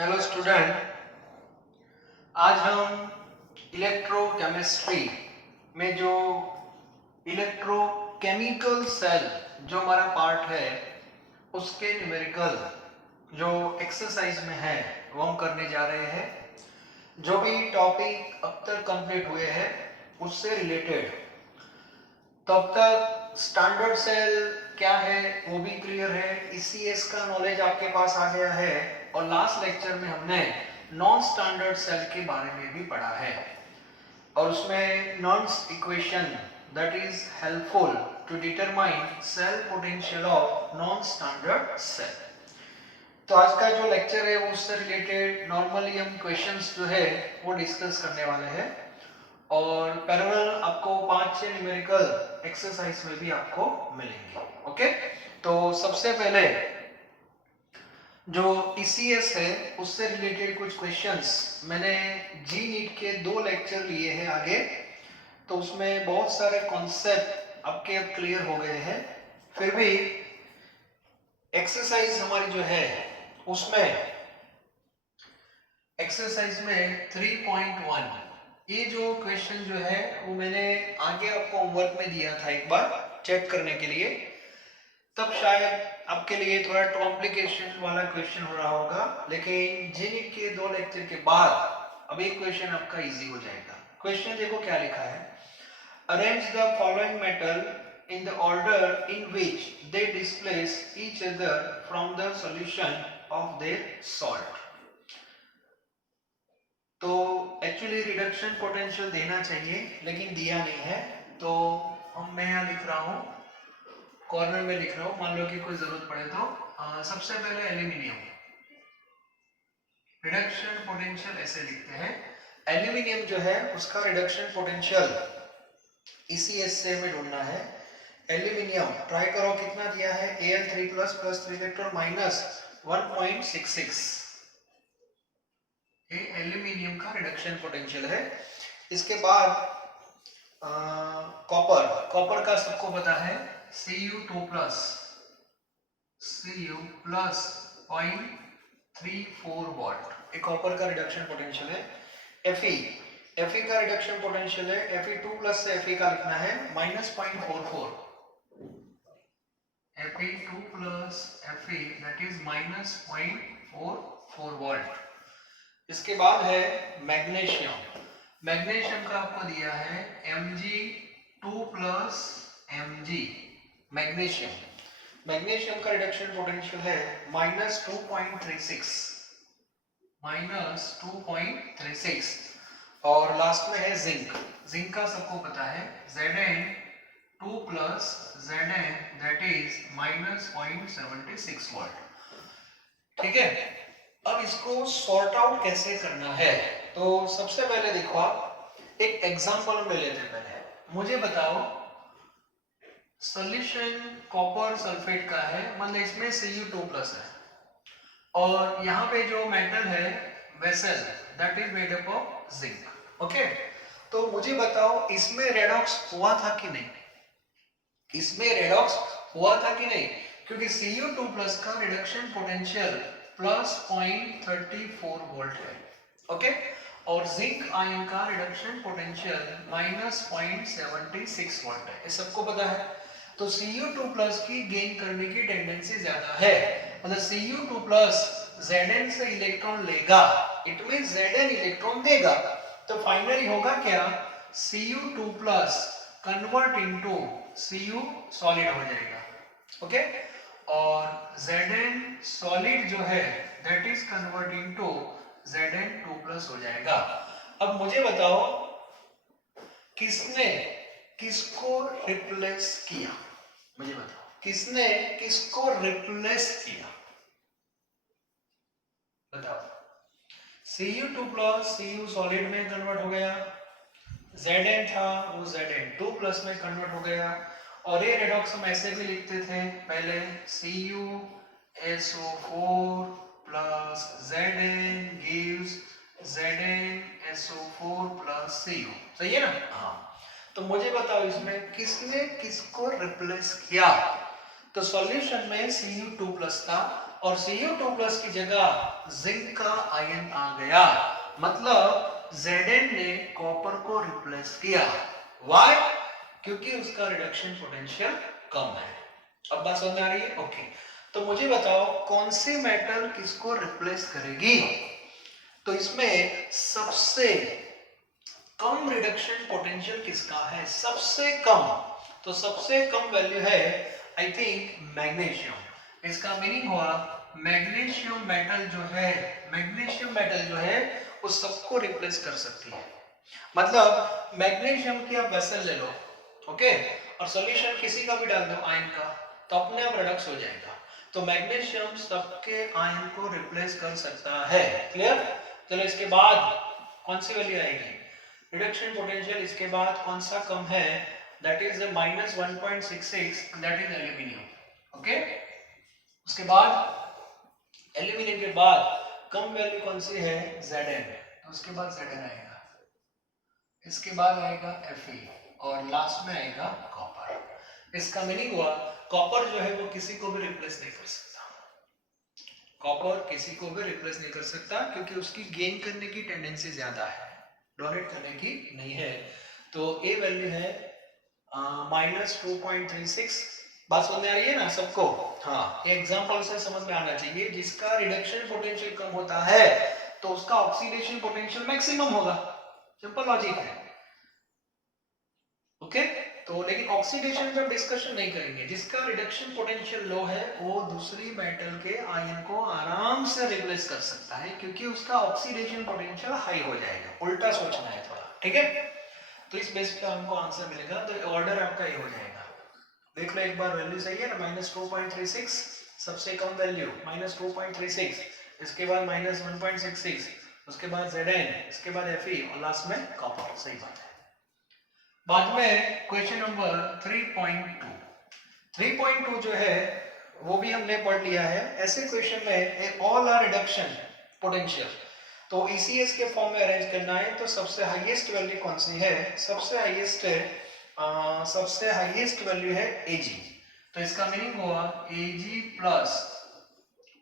Hello student, आज हम electrochemistry में जो इलेक्ट्रोकेमिकल सेल जो हमारा पार्ट है उसके न्यूमेरिकल जो एक्सरसाइज में है वो हम करने जा रहे हैं। जो भी टॉपिक अब तक कंप्लीट हुए हैं उससे रिलेटेड, तो अब तक स्टैंडर्ड सेल क्या है वो भी क्लियर है, ईसीएस का नॉलेज आपके पास आ गया है और लास्ट लेक्चर में हमने नॉन स्टैंडर्ड सेल के बारे में भी पढ़ा है और उसमें नॉन्स equation that is helpful to determine cell potential of non standard cell. तो आज का जो लेक्चर है वो उससे रिलेटेड नॉर्मली हम क्वेश्चंस जो है वो डिस्कस करने वाले हैं और पैरेलल आपको 5-6 न्यूमेरिकल एक्सरसाइज में भी आपको मिलेंगे। ओके, तो सबसे पहले जो ईसीएस है उससे रिलेटेड कुछ क्वेश्चंस मैंने जी नीट के 2 लेक्चर लिए हैं आगे, तो उसमें बहुत सारे कॉन्सेप्ट आपके अब क्लियर हो गए हैं। फिर भी एक्सरसाइज हमारी जो है उसमें एक्सरसाइज में 3.1 ये जो क्वेश्चन जो है वो मैंने आगे आपको होमवर्क में दिया था एक बार चेक करने के लिए, तब शायद आपके लिए थोड़ा कॉम्प्लिकेशन वाला क्वेश्चन हो रहा होगा, लेकिन जीनिट के 2 लेक्चर के बाद अब एक क्वेश्चन आपका इजी हो जाएगा। क्वेश्चन देखो क्या लिखा है, arrange the following metal in the order in which they displace each other from the solution of their salt। तो एक्चुअली रिडक्शन पोटेंशियल देना चाहिए लेकिन दिया नहीं है, तो मैं यहाँ लिख रहा हूँ, कॉर्नर में लिख रहा हूँ, मान लो कि कोई जरूरत पड़े तो सबसे पहले एल्यूमिनियम रिडक्शन पोटेंशियल ऐसे लिखते हैं। एल्यूमिनियम जो है उसका रिडक्शन पोटेंशियल ईसीएस से में ढूंढना है। एल्यूमिनियम ट्राई करो कितना दिया है, Al3+ प्लस 3 इलेक्ट्रॉन माइनस 1.66, ये एल्यूमिनियम का रिडक्शन पोटेंशियल है। इसके बाद कॉपर, कॉपर का सबको पता है Cu2 plus Cu plus 0.34 what, ये कॉपर का रिडक्शन पोटेंशियल है। Fe का रिडक्शन पोटेंशियल है, Fe2 प्लस से Fe का लिखना है -0.44, Fe2 plus Fe that is -0.44 volt. इसके बाद है मैग्नीशियम, मैग्नीशियम का आपको दिया है Mg2 plus Mg, magnesium, magnesium का रिडक्शन पोटेंशियल है -2.36, -2.36। और लास्ट में है जिंक, जिंक का सबको पता है Zn2 plus Zn that is -0.76 volt. ठीक है, अब इसको सॉर्ट आउट कैसे करना है, तो सबसे पहले देखो आप एक एग्जांपल में लेते हैं। पहले मुझे बताओ सॉल्यूशन कॉपर सल्फेट का है, मतलब इसमें Cu2 प्लस है और यहाँ पे जो मेटल है vessel that is made up of zinc. Okay, तो मुझे बताओ इसमें रेडॉक्स हुआ था कि नहीं, इसमें रेडॉक्स हुआ था कि नहीं, क्योंकि Cu2 प्लस का रिडक्शन पोटेंशियल प्लस 0.34 वोल्ट है। ओके, और जिंक आयन का रिडक्शन पोटेंशियल -0.76 वोल्ट है, ये सबको पता है। तो Cu2 प्लस की गेन करने की टेंडेंसी ज्यादा है, मतलब Cu2 प्लस Zn से इलेक्ट्रॉन लेगा, इट मीन Zn इलेक्ट्रॉन देगा, तो फाइनली होगा क्या, Cu2 plus convert into Cu solid हो जाएगा। ओके, और Zn सॉलिड जो है that is convert into Zn2 plus हो जाएगा। अब मुझे बताओ किसने किसको रिप्लेस किया, मुझे बताओ किसने किसको रिप्लेस किया, बताओ। Cu2 प्लस Cu सॉलिड में कन्वर्ट हो गया, Zn था वो Zn2 प्लस में कन्वर्ट हो गया, और ये रेडॉक्स हम ऐसे भी लिखते थे पहले CuSO4 plus Zn gives ZnSO4 plus Cu, सही है ना। हाँ, तो मुझे बताओ इसमें किसने किसको रिप्लेस किया, तो सॉल्यूशन में Cu2+ था और Cu2+ की जगह जिंक का आयन आ गया, मतलब Zn ने कॉपर को रिप्लेस किया। Why? क्योंकि उसका रिडक्शन पोटेंशियल कम है। अब बात समझ आ रही है? ओके। तो मुझे बताओ कौन सी मेटल किसको रिप्लेस करेगी? तो इसमें सबसे कम रिडक्शन पोटेंशियल किसका है? सबसे कम, तो सबसे कम वैल्यू है आई थिंक मैग्नीशियम। इसका मीनिंग हुआ मैग्नीशियम मेटल जो है, मैग्नीशियम मेटल जो है वो सबको रिप्लेस कर सकती है। मतलब मैग्नीशियम की आप वेसल ले लो, ओके, और सॉल्यूशन किसी का भी डाल दो आयन का, तो अपने आप रिडक्स हो जाएगा। तो मैग्नीशियम सबके आयन को रिप्लेस कर सकता है। क्लियर? चलो इसके बाद कौन सी वैल्यू आएगी? रिडक्शन पोटेंशियल इसके बाद कौन सा कम है? That is -1.66, that is aluminium. Okay, उसके बाद एल्यूमिनियम के बाद कम वैल्यू कौन सी है? Zn। तो उसके बाद Zn आएगा, इसके बाद आएगा Fe और लास्ट में आएगा कॉपर। इसका मीनिंग हुआ कॉपर जो है वो किसी को भी रिप्लेस नहीं कर सकता। कॉपर किसी को भी रिप्लेस नहीं कर सकता क्योंकि उसकी गेन करने की टेंडेंसी ज्यादा है, डोनेट करने की नहीं है। तो ए वैल्यू है -2.36। बात समझ में आ रही है ना सबको? हाँ, ये एग्जांपल से समझ में आना चाहिए। जिसका रिडक्शन पोटेंशियल कम होता है तो उसका ऑक्सीडेशन पोटेंशियल मैक्सिमम होगा। सिंपल लॉजिक है। ओके, तो लेकिन ऑक्सीडेशन पे डिस्कशन नहीं करेंगे। जिसका रिडक्शन पोटेंशियल लो है वो दूसरी मेटल के आयन को आराम से रिप्लेस कर सकता है क्योंकि उसका ऑक्सीडेशन पोटेंशियल हाई हो जाएगा। उल्टा सोचना है थोड़ा, ठीक है? तो इस बेस पे हमको आंसर मिलेगा। तो ऑर्डर आपका ये हो जाएगा। देख लो एक बार, वैल्यू सही है ना? -2.36 सबसे कम वैल्यू, -2.36, इसके बाद -1.66, उसके बाद Zn, इसके बाद Fe और लास्ट में कॉपर। सही बात है। बाद में क्वेश्चन नंबर 3.2। 3.2 जो है वो भी हमने पढ़ लिया है। ऐसे क्वेश्चन में ऑल आर रिडक्शन पोटेंशियल, तो ECS के फॉर्म में अरेंज करना है। तो सबसे हाईएस्ट वैल्यू कौन सी है? सबसे हाईएस्ट वैल्यू है Ag। तो इसका मीनिंग हुआ Ag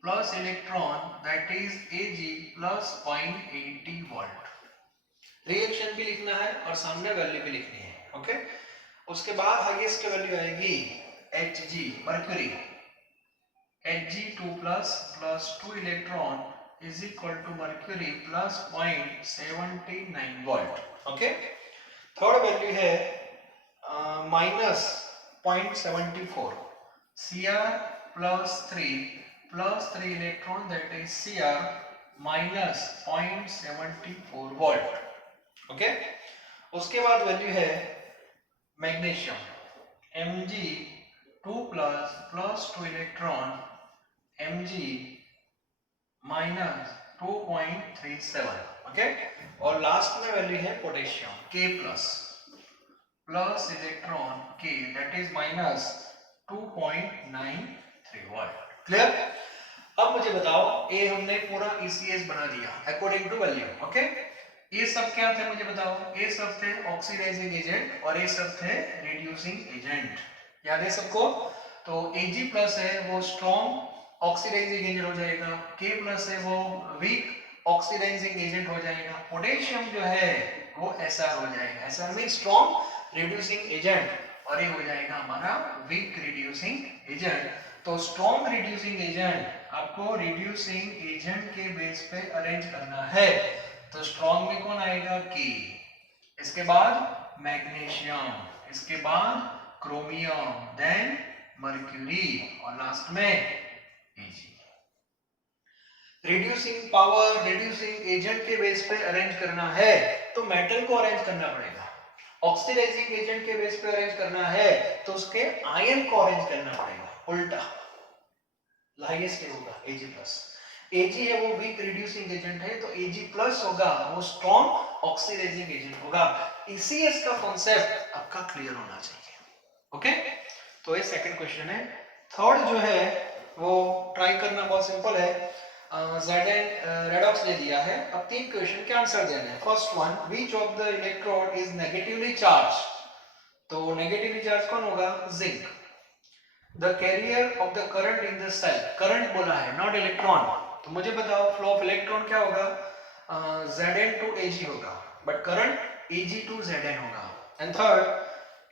plus electron, that is Ag plus 0.80 volt. Reaction भी लिखना है और सामने वैल्यू भी लिखनी है। ओके, उसके बाद हाईएस्ट वैल्यू आएगी Hg, mercury. Hg2 plus 2 electron is equal to mercury plus 0.79 volt. Okay, third value है -0.74, Cr plus 3 electron, that is Cr -0.74 volt. Okay, उसके बाद वैल्यू है magnesium Mg2 plus 2 electron, Mg -2.37। Okay, और last में value है potassium K plus electron K, that is -2.93 volt. Clear? अब मुझे बताओ, ये हमने पूरा ECS बना दिया अकॉर्डिंग टू वैल्यू। ओके, ये सब क्या थे मुझे बताओ? ये सब थे ऑक्सीडाइजिंग एजेंट और ये सब थे रिड्यूसिंग एजेंट। याद है सबको? तो Ag+ है वो स्ट्रॉन्ग ऑक्सीडाइजिंग एजेंट हो जाएगा, K+ है वो वीक ऑक्सीडाइजिंग एजेंट हो जाएगा, पोटेशियम जो है वो Sr हो जाएगा। Sr means strong reducing agent और ये हो जाएगा हमारा वीक रिड्यूसिंग एजेंट। तो स्ट्रॉन्ग रिड्यूसिंग एजेंट आपको रिड्यूसिंग एजेंट के बेस पे अरेंज करना है। तो स्ट्रॉन्ग में कौन आएगा? K, इसके बाद मैग्नीशियम, इसके बाद क्रोमियम, देन मर्क्यूरी और लास्ट में Ag। Reducing power, reducing agent के बेस पे अरेंज करना है तो मेटल को अरेंज करना पड़ेगा। ऑक्सीडाइजिंग एजेंट के बेस पे अरेंज करना है तो उसके आयन को अरेंज करना पड़ेगा। उल्टा हाईएस्ट होगा Ag+। Ag है वो वीक रिड्यूसिंग एजेंट है तो Ag+ होगा वो स्ट्रॉन्ग ऑक्सीडाइजिंग एजेंट होगा। ECS का कॉन्सेप्ट आपका क्लियर होना चाहिए। ओके, तो ये सेकंड क्वेश्चन है। थर्ड जो है वो ट्राई करना बहुत सिंपल है। Zn रेडॉक्स ले दिया है। अब तीन क्वेश्चन के आंसर देने हैं। First one, which of the electrode is negatively charge? तो नेगेटिवली चार्ज कौन होगा? Zinc. The carrier of the current in the cell, current बोला है नॉट इलेक्ट्रॉन, तो मुझे बताओ फ्लो ऑफ इलेक्ट्रॉन क्या होगा, Zn to Ag होगा, but current Ag to Zn होगा। And third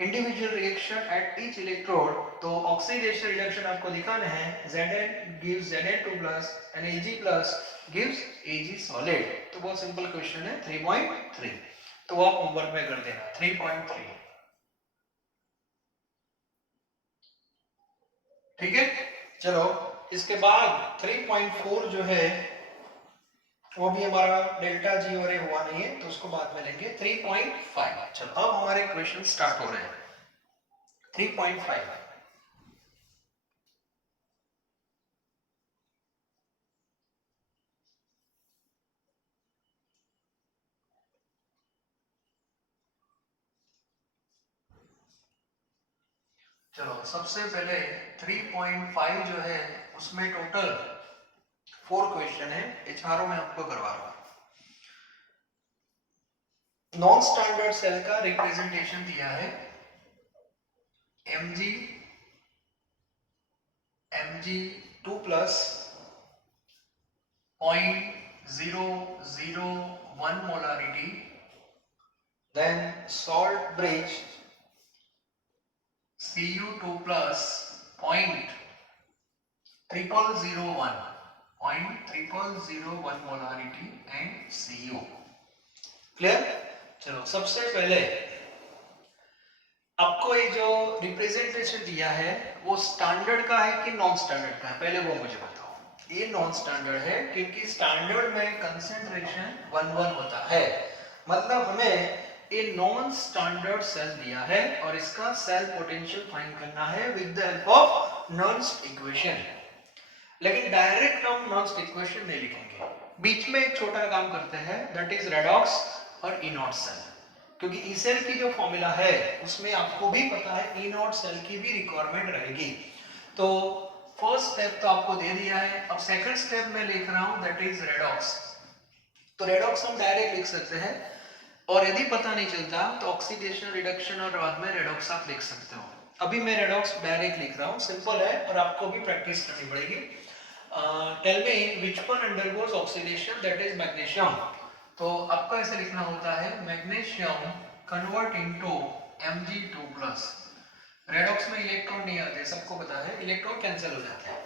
individual reaction at each electrode, तो ऑक्सीडेशन रिडक्शन आपको दिखाना है, Zn gives Zn2 plus and Ag plus gives Ag solid। तो बहुत सिंपल क्वेश्चन है 3.3, तो आप होमवर्क में कर देना 3.3, ठीक है। चलो इसके बाद 3.4 जो है वो भी हमारा डेल्टा जी और ए हुआ नहीं है, तो उसको बाद में लेंगे 3.5। चलो अब हमारे क्वेश्चन स्टार्ट हो रहे हैं 3.5। चलो सबसे पहले 3.5 जो है उसमें टोटल 4 क्वेश्चन है, ये चारों मैं आपको करवा रहा हूं। नॉन स्टैंडर्ड सेल का रिप्रेजेंटेशन दिया है Mg2 plus 0.001 molarity, then salt bridge Cu2 plus 0.0001 molarity and Cu। Clear. चलो सबसे पहले आपको ये जो रिप्रेजेंटेशन दिया है वो स्टैंडर्ड का है कि नॉन स्टैंडर्ड का है, पहले वो मुझे बताओ। ये नॉन स्टैंडर्ड है क्योंकि स्टैंडर्ड में कंसेंट्रेशन 1:1 होता है, मतलब हमें ये नॉन स्टैंडर्ड सेल दिया है और इसका सेल पोटेंशियल फाइंड करना है with the help of Nernst equation. लेकिन डायरेक्ट हम नॉन्स्ट इक्वेशन नहीं लिखेंगे, बीच में एक छोटा काम करते हैं, दैट इज रेडॉक्स और इनॉट सेल, क्योंकि ई सेल की जो फॉर्मूला है उसमें आपको भी पता है इनॉट सेल की भी रिक्वायरमेंट रहेगी। तो फर्स्ट स्टेप तो आपको दे दिया है, अब सेकंड स्टेप मैं लिख रहा हूं दैट इज रेडॉक्स। तो रेडॉक्स हम डायरेक्ट लिख सकते हैं, और यदि पता नहीं चलता तो ऑक्सीडेशन रिडक्शन और बाद में रेडॉक्स आप लिख सकते हो। अभी मैं रेडॉक्स डायरेक्ट लिख रहा हूं, सिंपल है और आपको भी प्रैक्टिस करनी पड़ेगी। Tell me which one undergoes oxidation, that is magnesium. तो आपको ऐसे लिखना होता है magnesium convert into Mg2+। Redox में इलेक्ट्रॉन नहीं आते, सबको पता है, इलेक्ट्रॉन कैंसिल हो जाते हैं।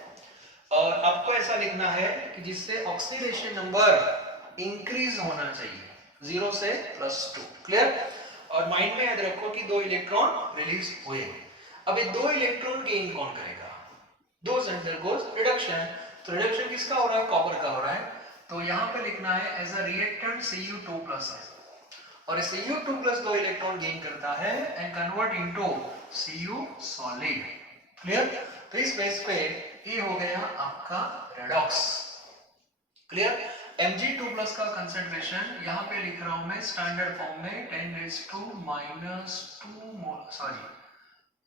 और आपको ऐसा लिखना है कि जिससे ऑक्सीडेशन नंबर इंक्रीज होना चाहिए 0 से +2। क्लियर। और माइंड में याद रखो कि 2 इलेक्ट्रॉन रिलीज हुए। अब ये 2 इलेक्ट्रॉन गेन कौन करेगा, दोस अंडरगोस रिडक्शन। तो रिडक्शन किसका हो रहा है, कॉपर का हो रहा है, तो यहां पे लिखना है एज अ रिएक्टेंट Cu2+ है, और Cu2+ 2 इलेक्ट्रॉन गेन करता है and convert into Cu solid. Clear. तो इस बेस पे ये हो गया आपका रेडॉक्स। क्लियर। Mg2+ का कंसंट्रेशन यहां पे लिख रहा हूं मैं स्टैंडर्ड फॉर्म में 10⁻³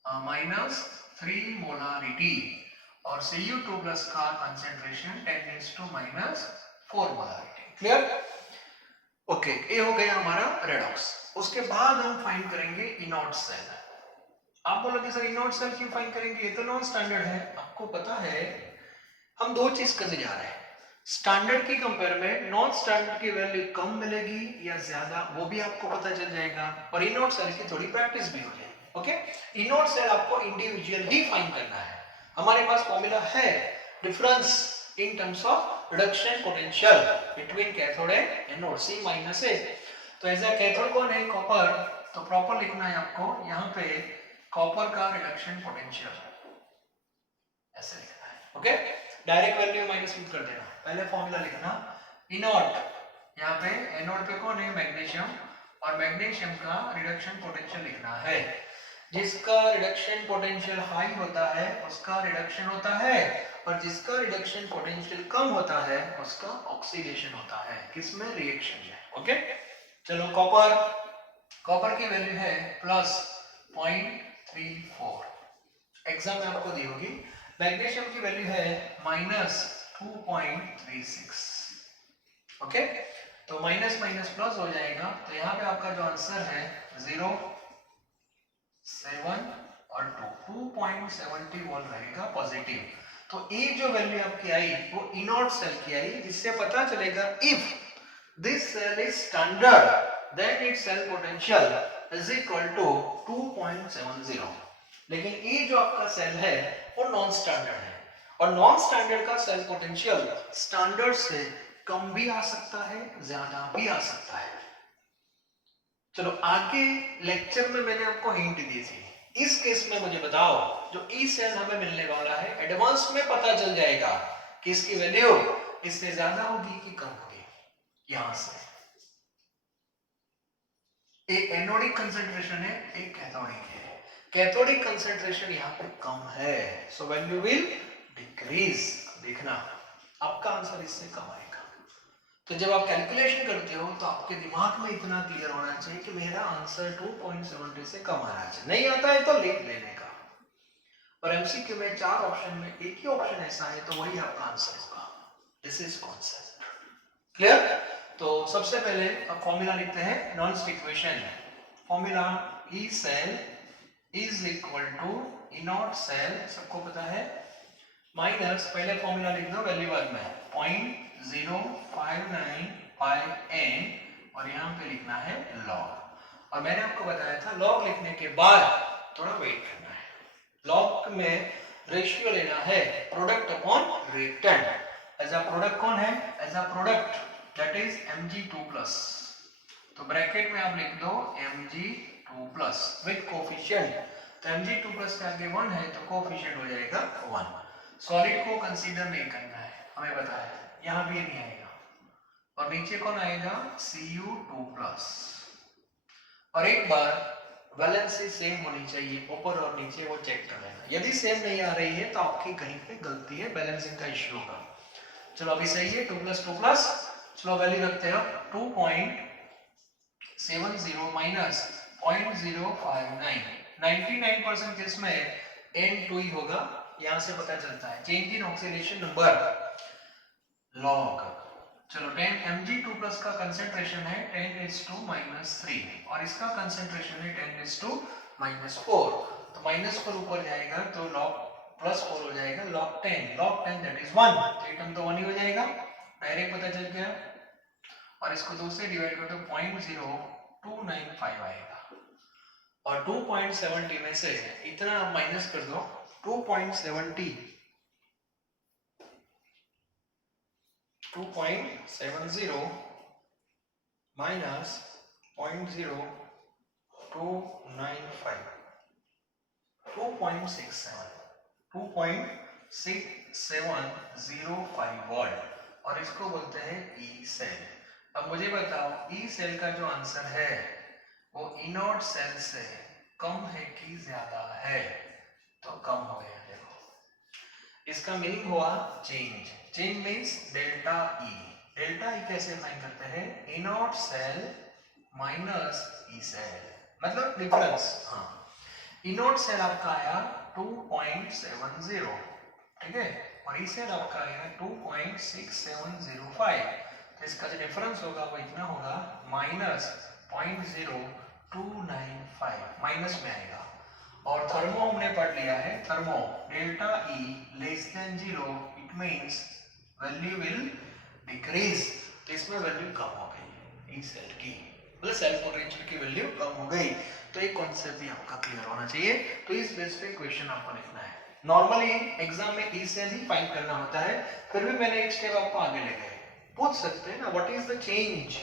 -3 मोलारिटी, और Cu2+ का कंसंट्रेशन 10⁻⁻4 मोलारिटी। क्लियर। ओके, ये हो गया हमारा रेडॉक्स। उसके बाद हम फाइंड करेंगे इनॉट सेल। आप बोलोगे सर इनॉट सेल क्यों फाइंड करेंगे, ये तो नॉन स्टैंडर्ड है। आपको पता है हम दो चीज करने जा रहे हैं, स्टैंडर्ड की कंपेयर में नॉन स्टैंडर्ड की वैल्यू कम मिलेगी या ज्यादा वो भी आपको पता चल जाएगा, और इनॉट सेल की थोड़ी प्रैक्टिस भी हो जाएगी। ओके, इनॉट सेल आपको इंडिविजुअल ही फाइंड करना है। हमारे पास फॉर्मूला है difference in terms of reduction potential between cathode and anode C-A। तो एज अ कैथोड कौन है, कॉपर, तो प्रॉपर लिखना है आपको यहाँ पे कॉपर का रिडक्शन पोटेंशियल ऐसे लिखना है। ओके, डायरेक्ट वैल्यू माइनस कर देना, पहले फॉर्मूला लिखना इनॉट, यहाँ पे एनोड पे कौन है मैग्नीशियम, और मैग्नीशियम का रिडक्शन पोटेंशियल लिखना है। जिसका रिडक्शन पोटेंशियल हाई होता है उसका रिडक्शन होता है, और जिसका रिडक्शन पोटेंशियल कम होता है उसका ऑक्सीडेशन होता है, किसमें, रिएक्शन में। ओके, चलो कॉपर, कॉपर की वैल्यू है +0.34, एग्जाम में आपको दी होगी। मैग्नीशियम की वैल्यू है -2.36। ओके, तो माइनस माइनस प्लस हो जाएगा, तो यहाँ पे आपका जो आंसर है 0, 7 और 2.70 वोल्ट रहेगा पॉजिटिव। तो ये जो वैल्यू आपकी आई वो इनॉट सेल की आई, जिससे पता चलेगा if this cell is standard then it's cell potential is equal to 2.70। लेकिन ये जो आपका सेल है वो नॉन स्टैंडर्ड है, और नॉन स्टैंडर्ड का सेल पोटेंशियल स्टैंडर्ड से कम भी आ सकता है, ज्यादा भी आ सकता है। चलो आगे लेक्चर में मैंने आपको हिंट दी थी, इस केस में मुझे बताओ जो ई सेल हमें मिलने वाला है एडवांस में पता चल जाएगा कि इसकी वैल्यू इससे ज्यादा होगी कि कम होगी। यहां से एक एनोडिक कंसंट्रेशन है, एक कैथोडिक है। कैथोडिक कंसंट्रेशन यहाँ पे कम है, सो वैल्यू विल डिक्रीज। देखना आपका आंसर इससे कम आएगा। तो जब आप कैलकुलेशन करते हो तो आपके दिमाग में इतना क्लियर होना चाहिए कि मेरा आंसर 2.70 से कम आना चाहिए। नहीं आता है तो लिख देने का। और एमसीक्यू में 4 ऑप्शन में एक ही ऑप्शन ऐसा है तो वही आपका आंसर होगा। This is concept clear. तो सबसे पहले अब फॉर्मूला लिखते हैं, नॉन्स equation. Formula E cell is equal to E naught cell, सबको पता है, माइनस पहले फॉर्मूला लिख दो वैल्यू वर्ग में 0.059 पाई n, और यहाँ पे लिखना है लॉग। और मैंने आपको बताया था लॉग लिखने के बाद थोड़ा वेट करना है। लॉग में रेशियो लेना है product upon reactant. As a product कौन है, as a product that is Mg2+। तो ब्रैकेट में आप लिख दो Mg2+ विद कोफिशिएंट। तो Mg2+ के आगे 1 है तो कोफिशिएंट हो जाएगा 1। सॉलिड को कंसीडर नहीं करना है, हमें बताया यहाँ भी नहीं आएगा। और नीचे कौन आएगा, Cu2+। और एक बार वैलेंसी सेम होनी चाहिए ऊपर और नीचे, वो चेक कर लेना। यदि सेम नहीं आ रही है तो आपकी कहीं पे गलती है, बैलेंसिंग का इश्यू होगा। चलो अभी सही है 2+2+। चलो वैल्यू रखते हो 2.70 माइनस 0.059। 99% केस में n2 ही होगा, यहां से पता चलता है। Change in oxidation number log. चलो 10 Mg2+ का कंसंट्रेशन है 10⁻⁻3 और इसका कंसंट्रेशन है 10⁻⁻4। तो -4 ऊपर जाएगा तो log +4 हो जाएगा log 10। log 10 दैट इज 1, तो ये टर्म तो 1 ही हो जाएगा, डायरेक्ट पता चल गया। और इसको 2 से डिवाइड करो तो 0.0295 आएगा। और 2.70 में से इतना आप माइनस कर दो, 2.70 माइनस 0.0295 2.6705 वॉल्ट, और इसको बोलते हैं ई सेल। अब मुझे बताओ ई सेल का जो आंसर है वो इनॉट सेल से कम है कि ज्यादा है, तो कम हो गया। देखो इसका मीनिंग हुआ change. Change means delta E. Delta E कैसे फाइंड करते हैं, इनॉट सेल माइनस ई सेल, मतलब डिफरेंस। हाँ, इनॉट सेल आपका आया 2.70, ठीक है, और ई सेल आपका आया 2.6705। तो इसका जो डिफरेंस होगा वो इतना होगा -0.0295, माइनस में आएगा। और थर्मो हमने पढ़ लिया है, thermo delta E less than 0 it means value will decrease. तो इसमें वैल्यू कम हो गई ई सेल की, मतलब सेल पोटेंशियल की वैल्यू कम हो गई। तो एक कॉन्सेप्ट भी आपका क्लियर होना चाहिए। तो इस बेस पे क्वेश्चन आपको लिखना है। नॉर्मली एग्जाम में ई सेल ही फाइंड करना होता है, फिर भी मैंने एक स्टेप आपको आगे ले गए। पूछ सकते हैं ना व्हाट इज द चेंज,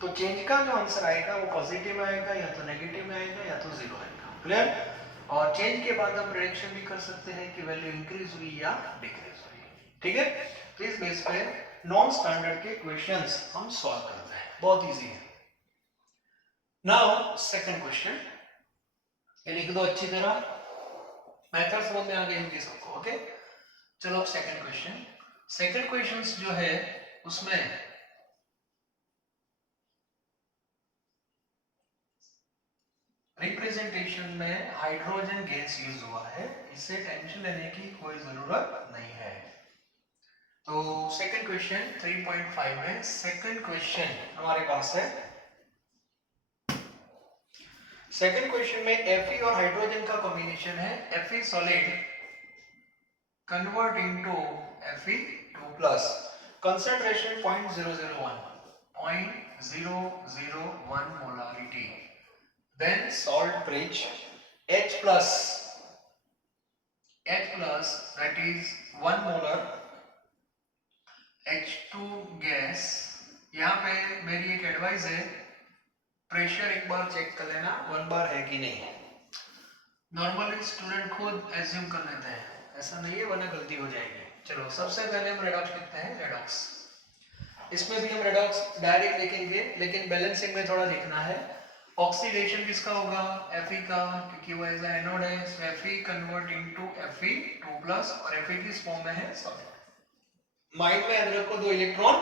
तो चेंज का जो आंसर आएगा वो पॉजिटिव में आएगा या तो नेगेटिव में आएगा या तो जीरो आएगा। क्लियर। और चेंज के बाद हम प्रेडिक्शन भी कर सकते हैं कि वैल्यू इंक्रीज हुई या डिक्रीज हुई, ठीक है। तो इस बेस पे नॉन स्टैंडर्ड के क्वेश्चंस हम सॉल्व करते हैं, बहुत इजी है। नाउ सेकंड क्वेश्चन, ये लिख दो अच्छी तरह, मेथड समझ में आ गई होगी सबको, ओके। चलो अब सेकंड क्वेश्चन। सेकंड क्वेश्चंस जो है उसमें रिप्रेजेंटेशन में हाइड्रोजन गैस यूज हुआ है, इससे टेंशन लेने की कोई जरूरत नहीं है। तो सेकंड क्वेश्चन 3.5 में सेकंड क्वेश्चन हमारे पास है, सेकंड क्वेश्चन में Fe और हाइड्रोजन का कॉम्बिनेशन है, Fe solid convert into Fe2 plus, concentration 0.001 molarity, then salt bridge H plus that is 1 molar H2 gas. यहाँ पे मेरी एक एडवाइस है, प्रेशर एक बार चेक कर लेना 1 बार है कि नहीं। नॉर्मली स्टूडेंट खुद एज्यूम कर लेते हैं, ऐसा नहीं है वरना गलती हो जाएगी। चलो सबसे पहले हम रेडॉक्स लिखते हैं, रेडॉक्स। इसमें भी हम रेडॉक्स डायरेक्ट लिखेंगे, लेकिन बैलेंसिंग में थोड़ा लिखना है। ऑक्सीडेशन किसका होगा? Fe का, क्योंकि वो एज एनोड है, सो Fe convert into Fe2 plus, और Fe किस फॉर्म में है? सॉलिड। माइंड में याद रखो, 2 इलेक्ट्रॉन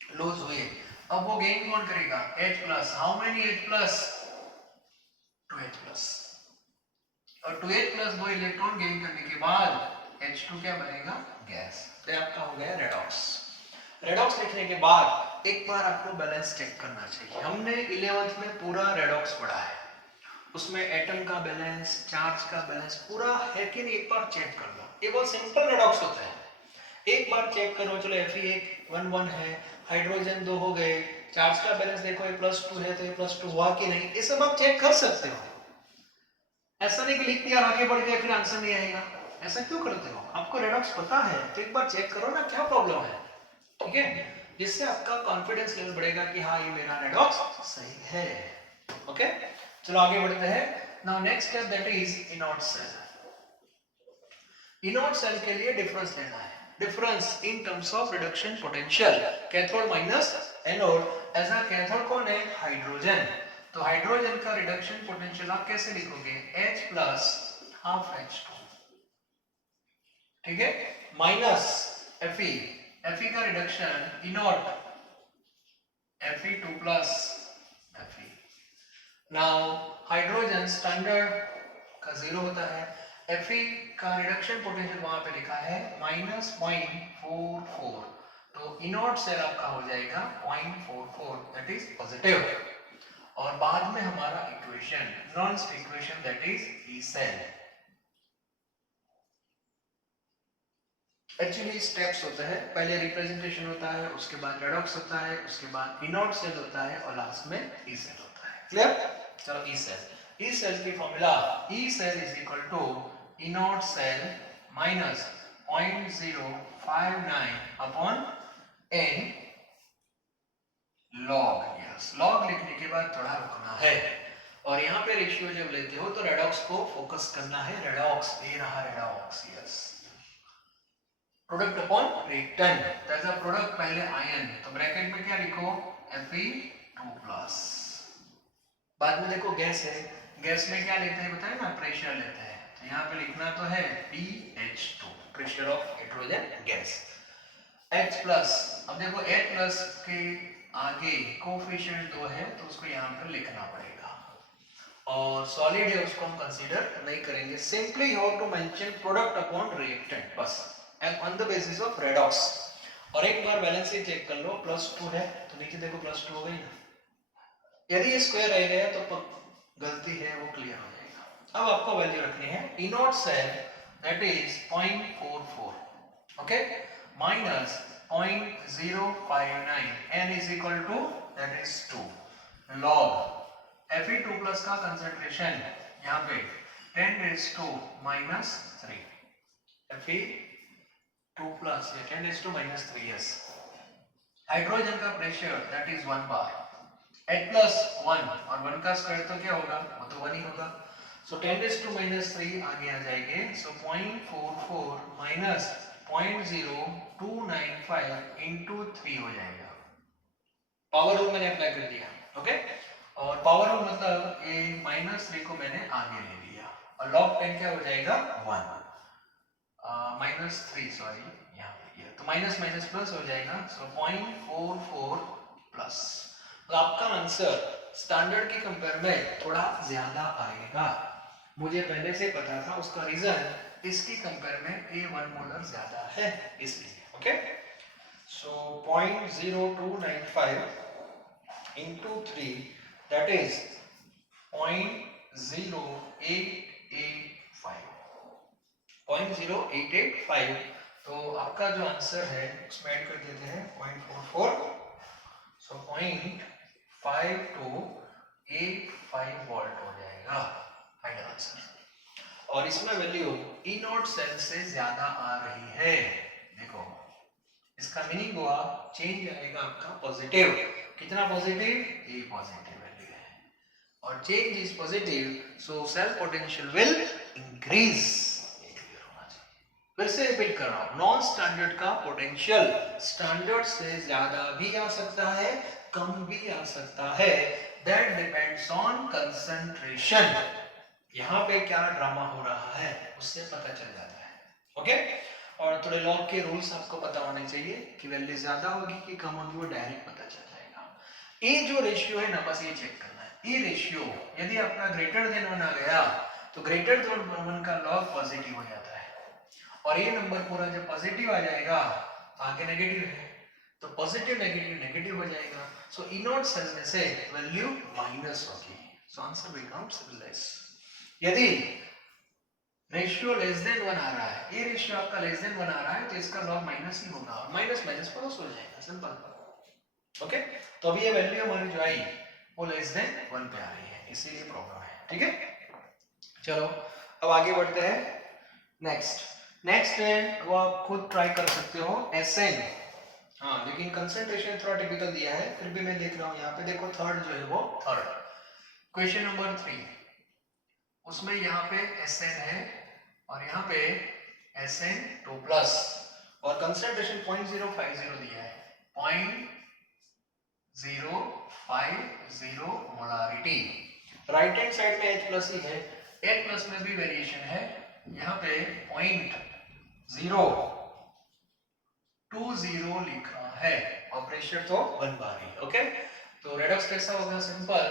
लूज हुए, अब वो गेन कौन करेगा? H plus. How many H plus? 2H plus, और 2H प्लस 2 इलेक्ट्रॉन गेन करने के बाद H2 क्या बनेगा? गैस। तो आपका हो गया रेडॉक्स। रेडॉक्स लिखने के बाद एक बार आपको बैलेंस चेक करना चाहिए। हमने 11th में पूरा रेडॉक्स पढ़ा है, उसमें एटम का बैलेंस, चार्ज का बैलेंस पूरा है कि नहीं, एक बार चेक कर लो। ये बहुत सिंपल रेडॉक्स होता है, एक बार चेक करो। चलो Fe 1 है, हाइड्रोजन 2 हो गए, चार्ज का बैलेंस देखो ये +2 है, तो ये +2 हुआ कि नहीं, ये सब आप चेक कर सकते हो। ऐसा नहीं कि लिख दिया आगे बढ़ गया फिर आंसर नहीं आएगा, ऐसा क्यों करते हो? आपको रेडॉक्स पता है तो एक बार चेक करो ना, क्या प्रॉब्लम है, ठीक है? जिससे आपका कॉन्फिडेंस लेवल बढ़ेगा कि हाँ ये मेरा रेडॉक्स सही है। ओके, चलो आगे बढ़ते हैं। Now next step that is E naught cell. E naught cell के लिए डिफरेंस लेना है, difference in terms of reduction potential, cathode minus anode. ऐसा कैथोड कौन है? हाइड्रोजन। तो हाइड्रोजन का रिडक्शन पोटेंशियल आप कैसे लिखोगे? H प्लस हाफ H2, ठीक है, माइनस Fe, Fe का reduction E naught Fe2 plus Fe। Now hydrogen standard का 0 होता है, Fe का रिडक्शन पोटेंशियल वहां पे लिखा है -0.44, तो इनॉट सेल आपका हो जाएगा 0.44, दैट इज पॉजिटिव। और बाद में हमारा इक्वेशन, नॉन्स equation, that is E cell. Actually steps होते हैं, पहले रिप्रेजेंटेशन होता है, उसके बाद रेडॉक्स होता है, उसके बाद इनॉट सेल होता है, और लास्ट में ई सेल होता है। क्लियर? चलो ई सेल। ई सेल की फॉर्मूला, E cell is equal to E naught cell minus 0.059 upon n log. Yes, log लिखने के बाद थोड़ा रुकना है, और यहाँ पे रेशियो जब लेते हो तो रेडॉक्स को फोकस करना है। रेडॉक्स, ये रहा redox, yes, product upon reactant, that is a product पहले आयन, तो ब्रैकेट में क्या लिखो? Fe2 plus. बाद में देखो गैस है, गैस में क्या लेते हैं बताए ना? प्रेशर लेते हैं, तो यहाँ पे लिखना तो है pH2, pressure of hydrogen gas. H plus, अब देखो H प्लस के आगे कोफिशिएंट 2 है, तो उसको यहाँ पर लिखना पड़ेगा, और सॉलिड है उसको हम कंसीडर नहीं करेंगे। Simply you have to mention product upon reactant, बस, and on the basis of redox. और एक बार बैलेंस ही चेक कर लो, +2 है तो नीचे देखो +2 हो गई ना। यदि ये स्क्वायर रह गया तो गलती है, वो क्लियर हो जाएगा। अब आपको वैल्यू रखनी है E naught cell, that is 0.44, okay, minus 0.059, n is equal to that is 2 log Fe2 plus का कंसंट्रेशन यहाँ पे 10⁻⁻3, Fe2 प्लस ये 10⁻⁻3, यस। हाइड्रोजन का pressure that is 1 bar, H plus 1, और 1 का स्क्वायर तो क्या होगा? वो तो 1 ही होगा, सो 10⁻³ आगे आ जाएंगे, सो 0.44 माइनस 0.0295 इंटू 3 हो जाएगा। पावर रूल मैंने अप्लाई कर दिया, ओके, और पावर रूल मतलब ये -3 को मैंने आगे ले लिया, और लॉग 10 क्या हो जाएगा? 1, -3 सॉरी, यहाँ पे तो माइनस माइनस प्लस हो जाएगा, सो 0.44 प्लस। तो आपका आंसर स्टैंडर्ड की कंपेयर में थोड़ा ज्यादा आएगा, मुझे पहले से पता था, उसका रीजन इसकी कंपेयर में ये 1 मोलर ज्यादा है इसलिए, okay. So 0.0295 into 3, that is 0.0885 तो आपका जो आंसर है उसमें ऐड कर देते हैं 0.44 सो 0.5285 वोल्ट हो जाएगा फाइनल आंसर। और इसमें वैल्यू ई नॉट सेल से ज्यादा आ रही है। देखो इसका मीनिंग हुआ चेंज आएगा आपका पॉजिटिव। कितना पॉजिटिव? ए पॉजिटिव वैल्यू है और change is positive so cell potential will increase. फिर से रिपीट कर रहा हूं, नॉन स्टैंडर्ड का पोटेंशियल स्टैंडर्ड से ज्यादा भी आ सकता है, कम भी आ सकता है। That depends on concentration. यहाँ पे क्या ड्रामा हो रहा है उससे पता चल जाता है। ओके और थोड़े लॉ के रूल्स आपको पता होने चाहिए कि वैल्यू ज्यादा होगी कि कम होगी वो डायरेक्ट पता चल जाएगा। ये जो रेशियो है ना बस ये चेक करना है। ये रेशियो यदि आपका ग्रेटर देन 1 आ गया तो ग्रेटर देन 1 का लॉग पॉजिटिव हो जाता है और ये नंबर पूरा जब पॉजिटिव आ जाएगा तो आगे नेगेटिव है तो पॉजिटिव नेगेटिव नेगेटिव हो जाएगा। सो ई नॉट सेल में से वैल्यू माइनस होगी सो आंसर बिकम्स लेस। यदि रेशियो लेस देन 1 आ रहा है, ये रेशियो आपका लेस देन 1 आ रहा है तो इसका लॉग माइनस ही होगा और माइनस माइनस प्लस हो जाएगा, सिंपल। ओके तो अभी ये वैल्यू हमारी जो आई वो लेस देन 1 पे आ रही है इसीलिए प्रॉब्लम है। ठीक है चलो अब आगे बढ़ते हैं। नेक्स्ट है वो आप खुद ट्राई कर सकते हो एसएन। हाँ लेकिन कंसंट्रेशन थोड़ा टिपिकल दिया है फिर भी मैं देख रहा हूँ यहाँ पे देखो थर्ड जो है वो थर्ड क्वेश्चन नंबर 3 उसमें यहाँ पे Sn है और यहाँ पे Sn2+ और कंसंट्रेशन 0.050 दिया है 0.050 मोलारिटी। राइट हैंड साइड में H+ ही है, H+ में भी वेरिएशन है। यहाँ पे 0.020 लिखा है और प्रेशर तो 1 बार ही। ओके तो रेडॉक्स कैसा होगा? सिंपल,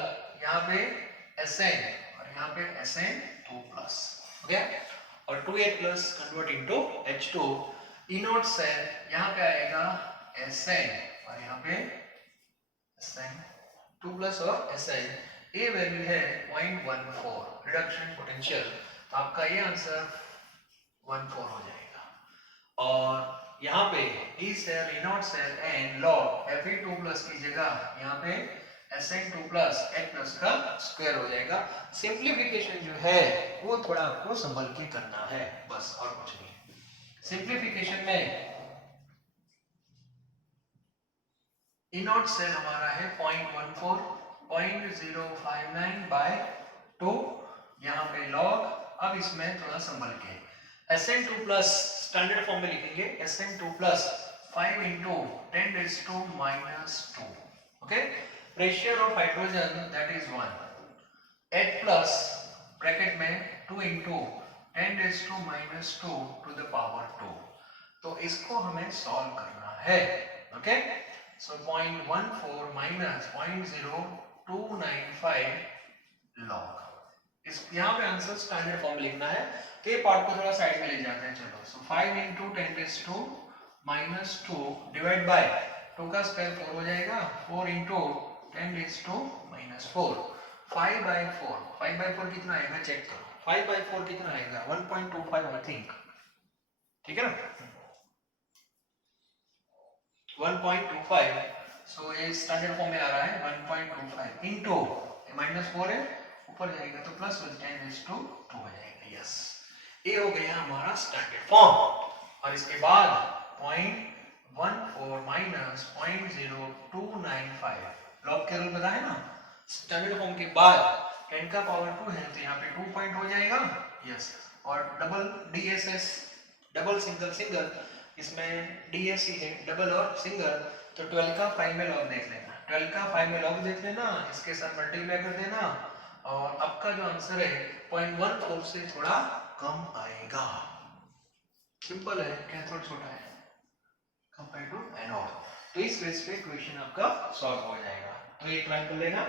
यहाँ पे Sn और यहाँ पे Sn2+। ओके और 2H+ convert into H2। E naught cell यहाँ पे आएगा Sn और यहाँ पे Sn2+ और Sn। ये वैल्यू है 0.14 रिडक्शन पोटेंशियल तो आपका ये आंसर 14 हो जाएगा। और यहाँ पे E cell E naught cell and log Fe2+ की जगह यहाँ पे Sn2+ H+ का स्क्वायर हो जाएगा। सिंप्लीफिकेशन जो है वो थोड़ा आपको संभल के करना है बस और कुछ नहीं। सिंप्लीफिकेशन में ई नॉट सेल हमारा है 0.14 0.059/2 यहाँ पे लॉग। अब इसमें थोड़ा संभल के Sn2+ स्टैंडर्ड फॉर्म में लिखेंगे Sn2+ 5 × 10⁻²। Okay pressure of hydrogen that is 1 H+ bracket में 2 × 10⁻²⁻2 तो इसको हमें सॉल्व करना है। Okay so 0.14 minus 0.0295 log. इस यहाँ पे आंसर स्टैंडर्ड फॉर्म लिखना है तो ये पार्ट को थोड़ा साइड में ले जाते हैं। चलो सो 5 × 10⁻² डिवाइड बाय 2 का स्क्वायर 4 हो जाएगा 4 × 10⁻4 5/4 कितना आएगा चेक करो। 5/4 कितना आएगा 1.25 आई थिंक। ठीक है ना 1.25 सो ये स्टैंडर्ड फॉर्म में आ रहा है 1.25 इनटू -4 है ऊपर जाएगा तो प्लस 10⁻2 हो जाएगा। यस ये हो गया हमारा स्टैंडर्ड फॉर्म। और इसके बाद 0.14 माइनस 0.0295 लॉग के रूल पता है ना। स्टैंडर्ड फॉर्म के बाद 10 का पावर 2 है तो यहाँ पे 2 पॉइंट हो जाएगा। यस और double DSS double single single इसमें DS ही है डबल और सिंगल तो 12 का 5 में लॉग देख लेना 12 का 5 में लॉग देख लेना इसके साथ मल्टीप्लाई कर देना और आपका जो आंसर है 0.14 से थोड़ा कम आएगा। सिंपल है कैथोड छोटा है कंपेयर टू एनोड तो इस बेस पे क्वेश्चन आपका सॉल्व हो जाएगा। तो ये ट्राई कर लेना।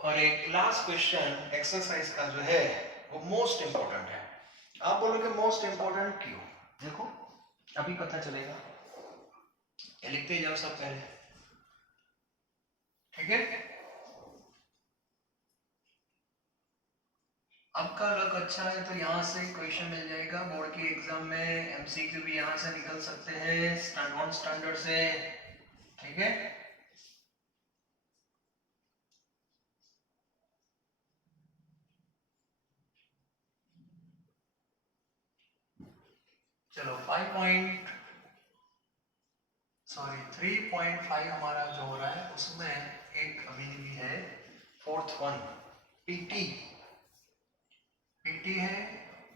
और एक लास्ट क्वेश्चन एक्सरसाइज का जो है वो मोस्ट इंपोर्टेंट है। आप बोलोगे मोस्ट इंपोर्टेंट क्यों? देखो अभी पता चलेगा। ये लिखते जाओ सब पहले। ठीक है आपका लक अच्छा है तो यहाँ से क्वेश्चन मिल जाएगा बोर्ड की एग्जाम में, एमसीक्यू भी यहाँ से निकल सकते हैं स्टैंडर्ड से, ठीक है। चलो 3.5 हमारा जो हो रहा है उसमें एक अभी भी है, फोर्थ वन पीटी है,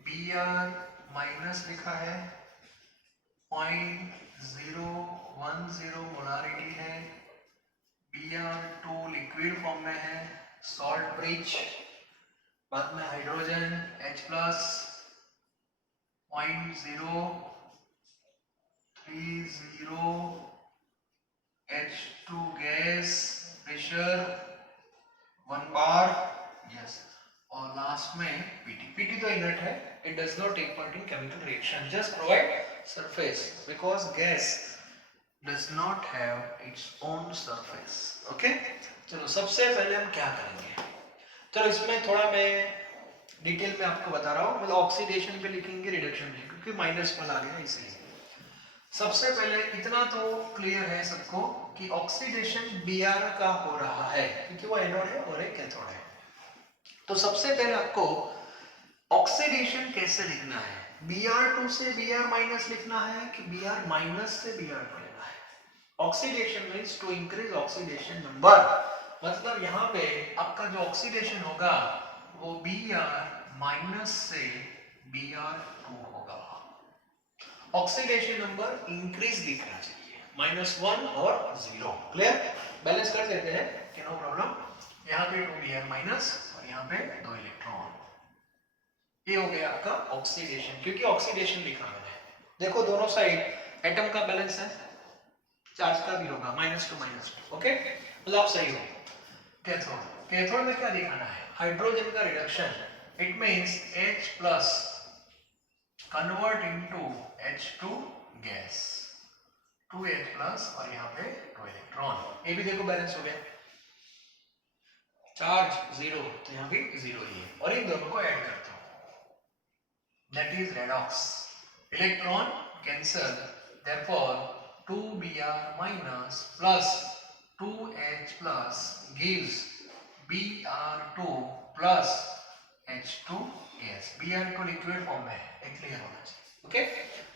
बी आर माइनस लिखा है, 0.010 मोलारिटी है, बी आर 2 लिक्विड फॉर्म में है, सॉल्ट ब्रिज, बाद में hydrogen H plus 0.030 H2 gas, pressure 1 bar, yes, और लास्ट में पीटी तो इनर्ट है, it does not take part in chemical reaction, just provide surface because gas does not have its own surface, okay? चलो सबसे पहले हम क्या करेंगे, चलो इसमें थोड़ा मैं डिटेल में आपको बता रहा हूँ, मतलब ऑक्सीडेशन पे लिखेंगे, रिडक्शन पे, क्योंकि माइनस पर आ गया इसलिए। सबसे पहले इतना तो क्लियर है सबको कि ऑक्सीडेशन Br का हो रहा है क्योंकि वो एनोड है और एक कैथोड है। तो सबसे पहले आपको ऑक्सीडेशन कैसे लिखना है, Br2 से Br माइनस लिखना है कि Br माइनस से Br2 लेना है। Oxidation means to increase oxidation number, मतलब यहाँ पे आपका जो ऑक्सीडेशन होगा वो Br माइनस से Br2 होगा। ऑक्सीडेशन नंबर इंक्रीज दिखना चाहिए, -1 और 0, क्लियर? बैलेंस कर देते हैं कि नो प्रॉब्लम। यहाँ पे 2Br माइनस और यहाँ पे 2 इलेक्ट्रॉन, ये हो गया आपका ऑक्सीडेशन, क्योंकि ऑक्सीडेशन लिखा मैंने, देखो दोनों साइड एटम का बैलेंस है, चार्ज का भी होगा -2 -2, ओके, मतलब सही हो। कैथोड में क्या दिखाना है, हाइड्रोजन का reduction, it means H plus convert into H2 gas, 2H plus और यहाँ पे 2 इलेक्ट्रॉन, ये भी देखो बैलेंस हो गया, चार्ज 0 तो यहाँ भी 0 ही है, और इन दोनों को ऐड करता हूँ, that is redox, electron cancel, therefore 2Br minus plus 2H plus gives Br2 plus H2 gas, Br2 liquid form में है, एक क्लियर होना चाहिए, ओके।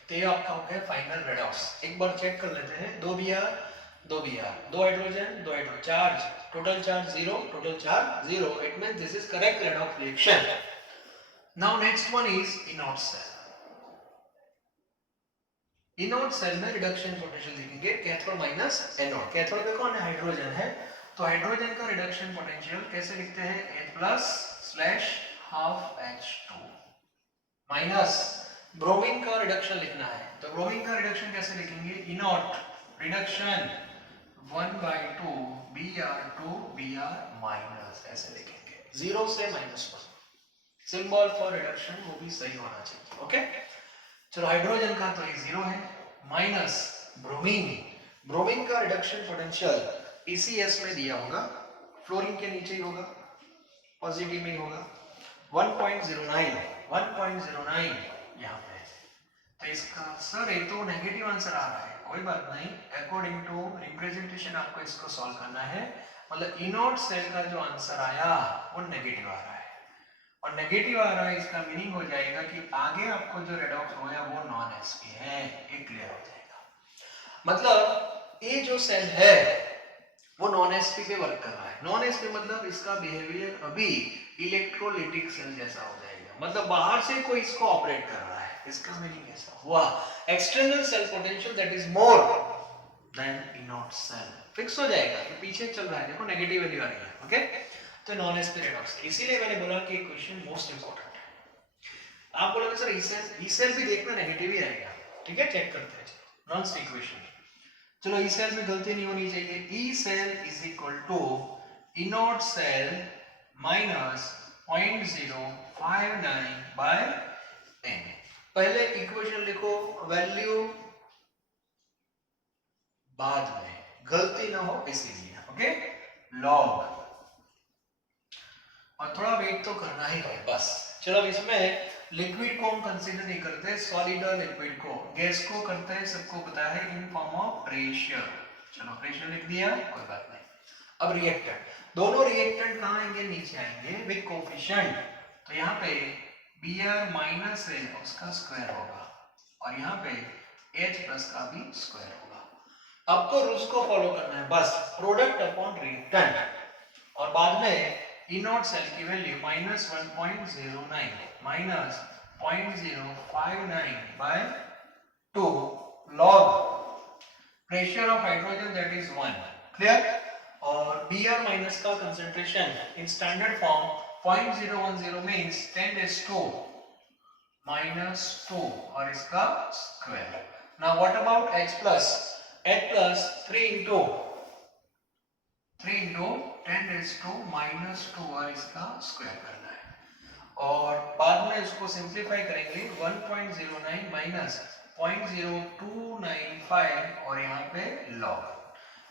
तो ये आपका हो गया फाइनल रेडॉक्स। एक बार चेक कर लेते हैं, 2Br 2Br, 2 hydrogen 2 hydrogen, charge total charge 0, total charge 0, it means this is correct redox reaction. Now next one is E naught cell. E naught cell में रिडक्शन पोटेंशियल लिखेंगे कैथोड माइनस एनोड, कैथोड में कौन है, hydrogen है, तो hydrogen का reduction potential कैसे लिखते हैं, H+/2 माइनस ब्रोमीन का रिडक्शन लिखना है, तो ब्रोमीन का रिडक्शन कैसे लिखेंगे, इनॉट रिडक्शन 1/2 Br2 Br माइनस, ऐसे लिखेंगे, 0 से -1, सिंबल फॉर रिडक्शन वो भी सही होना चाहिए, ओके। चलो हाइड्रोजन का तो ये 0 है, माइनस ब्रोमीन का रिडक्शन पोटेंशियल ECS में दिया होगा, फ्लोरीन के नीचे ही होगा, पॉजिटिव में ही होगा, 1.09 यहाँ पे, तो इसका सर ये तो नेगेटिव आंसर आ रहा है, कोई बात नहीं, अकॉर्डिंग टू रिप्रेजेंटेशन आपको इसको सॉल्व करना है, मतलब इनॉट सेल का जो आंसर आया वो नेगेटिव आ रहा है, और नेगेटिव आ रहा है इसका मीनिंग हो जाएगा कि आगे आपको जो रेडॉक्स होगा वो नॉन एसपी है, ये क्लियर हो जाएगा, मतलब ये जो सेल है वो नॉन एसपी पे वर्क कर रहा है, नॉन एसपी मतलब इसका बिहेवियर अभी इलेक्ट्रोलिटिक सेल जैसा हो जाएगा, मतलब बाहर से कोई इसको ऑपरेट कर रहा है, इसका मीनिंग ऐसा हुआ, external cell potential that is more than E naught cell, fix हो जाएगा, तो पीछे चल रहा है, देखो नेगेटिव वैल्यू आ रही है, ओके। तो नॉन एसपी रेडॉक्स, इसीलिए मैंने बोला कि क्वेश्चन मोस्ट इंपोर्टेंट है। आप बोलोगे सर ई सेल भी देखना नेगेटिव ही आएगा, ठीक है, चेक करते हैं, नॉन इक्वेशन, चलो ई सेल में गलती नहीं होनी चाहिए, E cell is equal to E naught cell minus 0.059/n, पहले इक्वेशन लिखो, वैल्यू बाद में, गलती ना हो इसीलिए, ओके, लॉग, और थोड़ा वेट तो करना ही है बस, चलो अब इसमें लिक्विड को हम कंसीडर नहीं करते, सॉलिड और लिक्विड को, गैस को करते हैं, सबको पता है इन फॉर्म ऑफ प्रेशर। चलो प्रेशर लिख दिया, कोई बात नहीं। अब रिएक्टेंट, दोनों रिएक्टेंट कहाँ आएंगे, नीचे आएंगे विद कोफिशिएंट। तो यहाँ पे Br माइनस है उसका स्क्वायर होगा और यहाँ पे H प्लस का भी स्क्वायर होगा। आपको रूल्स को फॉलो करना है बस, प्रोडक्ट अपॉन रिएक्टेंट, और बाद में ई नॉट सेल की value minus 1.09 minus 0.059 by 2 log pressure of hydrogen that is 1। Clear? और Br माइनस का concentration in standard form 0.010 means 10⁻² minus 2 और इसका square. Now what about H plus? H plus 3 into 10⁻² minus 2 और इसका square करना है, और बाद में इसको सिंप्लीफाई करेंगे 1.09 माइनस 0.0295 और यहाँ पे लॉग।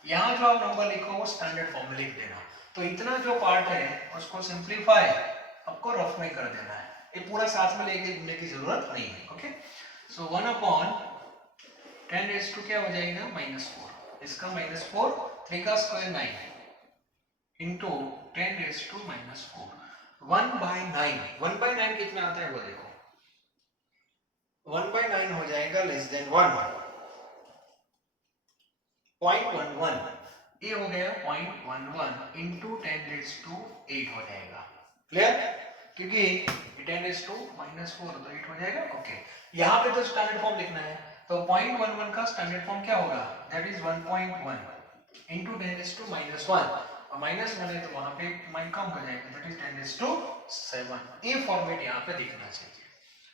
यहाँ जो आप नंबर लिखो वो स्टैंडर्ड फॉर्म में लिख देना। तो इतना जो पार्ट है उसको सिंप्लीफाई आपको रफ में कर देना है, ये पूरा साथ में लेके घूमने की जरूरत नहीं है। ओके, सो 1/10⁻² क्या हो जाएगा, -4, इसका -4, 3 का स्क्वायर 9 इंटू 10⁻⁻4 1/9। 1/9 कितना आता है वो देखो, 1/9 हो जाएगा लेस देन 1, 0.11, ये हो गया 0.11 इंटू 10⁻8 हो जाएगा। क्लियर? क्योंकि 10⁻⁻4 तो 8 हो जाएगा। ओके, यहाँ पे तो स्टैंडर्ड फॉर्म लिखना है, तो 0.11 का स्टैंडर्ड फॉर्म क्या होगा, दैट इज 1.1 इंटू 10⁻1 और -1 है तो वहां पे माइन कम हो जाएगा, दैट इज 10⁻7। ये फॉर्मेट यहाँ पे दिखना चाहिए,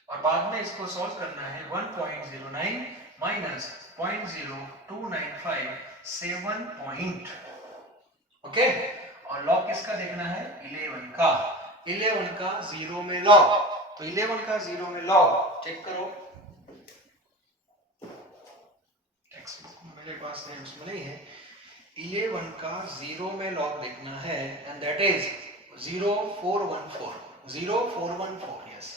और बाद में इसको सॉल्व करना है 1.09 माइनस 0.0295 7 पॉइंट। ओके, और लॉग किसका देखना है, 11 का। 11 का 0 में लॉग, तो 11 का 0 में लॉग चेक करो, टेक्स्ट बुक मेरे पास नहीं, उसमें नहीं है। 11 का 0 में लॉग देखना है एंड दैट इज 0414, 0414, यस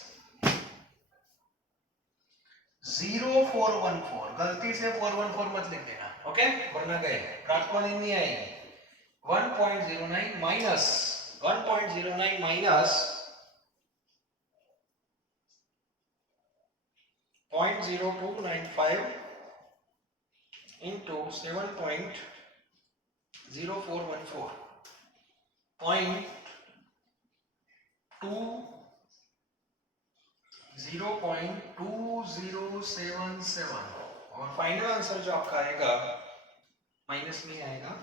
0414, गलती से 414 मत लिख देना, ओके, वरना गए प्रार्थना नहीं आएगी। 1.09 माइनस 1.09 माइनस 0.0295 into 7.0414 0.2077 और फाइनल आंसर जो आपका आएगा माइनस में आएगा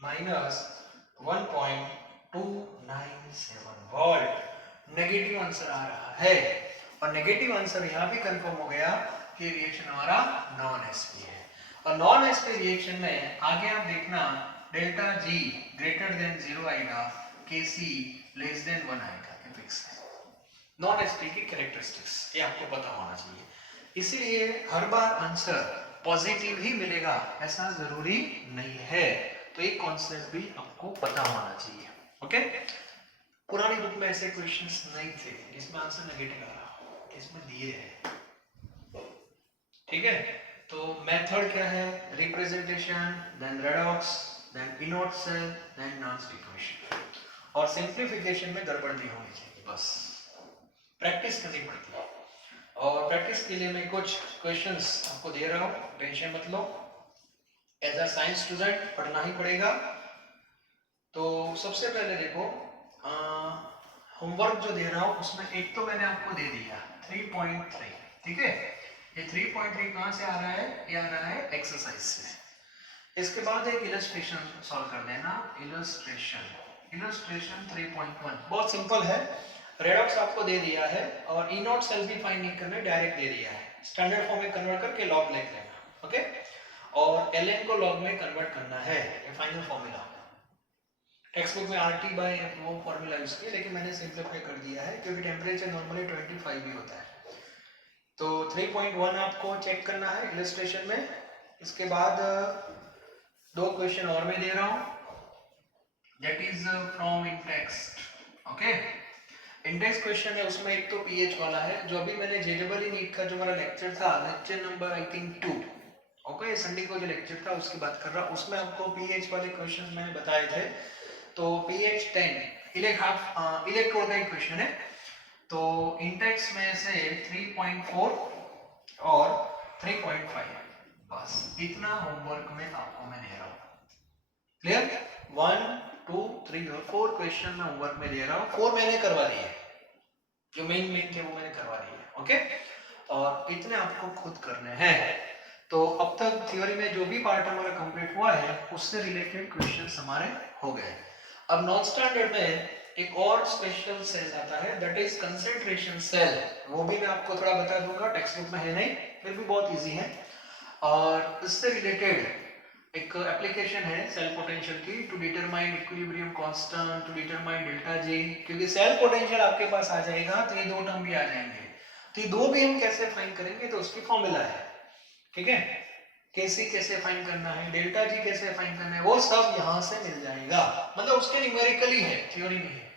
-1.297 वोल्ट। नेगेटिव आंसर आ रहा है, और नेगेटिव आंसर यहाँ भी कंफर्म हो गया कि रिएक्शन हमारा नॉन एसपी है। और नॉन एसपी रिएक्शन में आगे आप देखना डेल्टा जी ग्रेटर देन 0 आएगा, के सी लेस देन 1 आएगा, ये फिक्स है। नॉन एसपी की कैरेक्टरिस्टिक्स ये आपको पता होना चाहिए, इसीलिए हर बार आंसर पॉजिटिव ही मिलेगा ऐसा जरूरी नहीं है, तो ये कॉन्सेप्ट भी आपको पता होना चाहिए। ओके, पुरानी बुक में ऐसे क्वेश्चंस नहीं थे जिसमें आंसर नेगेटिव आ रहा, इसमें दिए हैं। ठीक है, तो मेथड क्या है, representation, then redox, then E naught cell, then नॉन्स इक्वेशन, और सिंप्लीफिकेशन में गड़बड़ नहीं होनी चाहिए, बस प्रैक्टिस करनी पड़ती है। और प्रैक्टिस के लिए मैं कुछ क्वेश्चंस आपको दे रहा हूँ, टेंशन मत लो, एज अ साइंस स्टूडेंट पढ़ना ही पड़ेगा। तो सबसे पहले देखो होमवर्क जो दे रहा हूँ उसमें एक तो मैंने आपको दे दिया 3.3, ठीक है, ये 3.3 कहाँ से आ रहा है, ये आ रहा है एक्सरसाइज से। इसके बाद एक इलस्ट्रेशन सॉल्व कर देना, इलस्ट्रेशन 3.1 बहुत सिंपल है, रेडॉक्स आपको दे दिया है और ई नॉट सेल भी फाइंड नहीं करना, डायरेक्ट दे दिया है, स्टैंडर्ड फॉर्म में कन्वर्ट करके लॉग लिख लेना, ओके, और ln को लॉग में कन्वर्ट करना है, ये फाइनल फॉर्मूला। टेक्स्ट बुक में RT/F वो फॉर्मूला यूज किया, लेकिन मैंने सिंप्लीफाई कर दिया है क्योंकि टेम्परेचर नॉर्मली 25 ही होता है। तो 3.1 आपको चेक करना है इलस्ट्रेशन में। इसके बाद दो क्वेश्चन और मैं दे रहा हूं, that is from in text, okay. Index question है, उसमें एक तो पीएच वाला है, जो अभी मैंने जेडबलई नीट का जो मेरा लेक्चर था, lecture number I think 2, okay, Sunday को जो लेक्चर था उसकी बात कर रहा हूँ, उसमें आपको पीएच वाले क्वेश्चन मैंने बताए थे। तो पीएच 10 इलेक्ट्रोडाइन क्वेश्चन है, तो इंडेक्स में से 3.4 और 3.5, बस इतना होमवर्क में आपको मैं दे रहा हूँ। क्लियर? 1 2 3 और 4 क्वेश्चन मैं होमवर्क में दे रहा हूँ, 4 मैंने करवा दिए, जो मेन थे वो मैंने करवा दिए, ओके, और इतने आपको खुद करने हैं। तो अब तक थ्योरी में जो भी पार्ट हमारा कंप्लीट हुआ है उससे रिलेटेड क्वेश्चंस हमारे हो गए। अब नॉन स्टैंडर्ड में एक और स्पेशल सेल आता है, दैट इज कंसंट्रेशन सेल, वो भी मैं आपको थोड़ा बता दूंगा, टेक्स्ट बुक में है नहीं, फिर भी बहुत इजी है। और इससे रिलेटेड एक एप्लीकेशन है सेल पोटेंशियल की, to determine equilibrium constant, to determine delta G, क्योंकि सेल पोटेंशियल आपके पास आ जाएगा तो ये दो टर्म भी आ जाएंगे, तो ये दो भी हम कैसे फाइंड करेंगे, तो उसकी फॉर्मूला है, ठीक है, केसी कैसे फाइंड करना है, डेल्टा जी कैसे फाइंड करना है, वो सब यहाँ से मिल जाएगा, मतलब उसके न्यूमेरिकली है, थ्योरी नहीं है।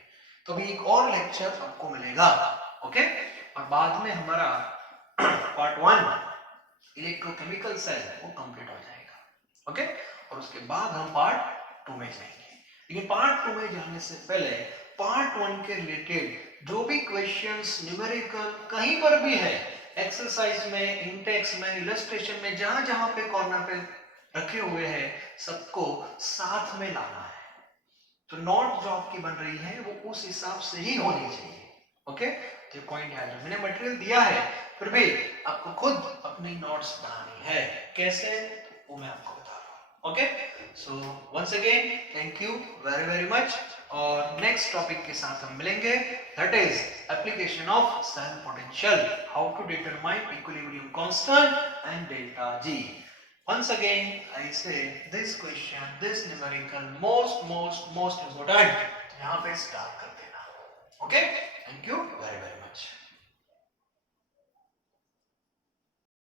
तो अभी एक और लेक्चर आपको मिलेगा, ओके, और बाद में हमारा पार्ट 1 इलेक्ट्रोकेमिकल सेल वो कंप्लीट हो जाएगा, ओके, और उसके बाद हम पार्ट 2 में जाएंगे। लेकिन पार्ट 2 में जाने से पहले पार्ट 1 के रिलेटेड जो भी क्वेश्चंस न्यूमेरिकल कहीं पर भी है, एक्सरसाइज में, इंटेक्स में, इलस्ट्रेशन में, जहां जहां पे कॉर्नर पे रखे हुए हैं, सबको साथ में लाना है। तो नोट जो आपकी बन रही है वो उस हिसाब से ही होनी चाहिए, ओके। तो पॉइंट याद रखना, मैंने मटेरियल दिया है, फिर भी आपको खुद अपनी नोट्स बनानी है, कैसे वो मैं आपको बता रहा हूँ, okay. So once again thank you very very much, और नेक्स्ट टॉपिक के साथ हम मिलेंगे, that is application of cell potential, how to determine equilibrium constant and delta G. Once again, I say this question, this numerical most important. यहाँ पे start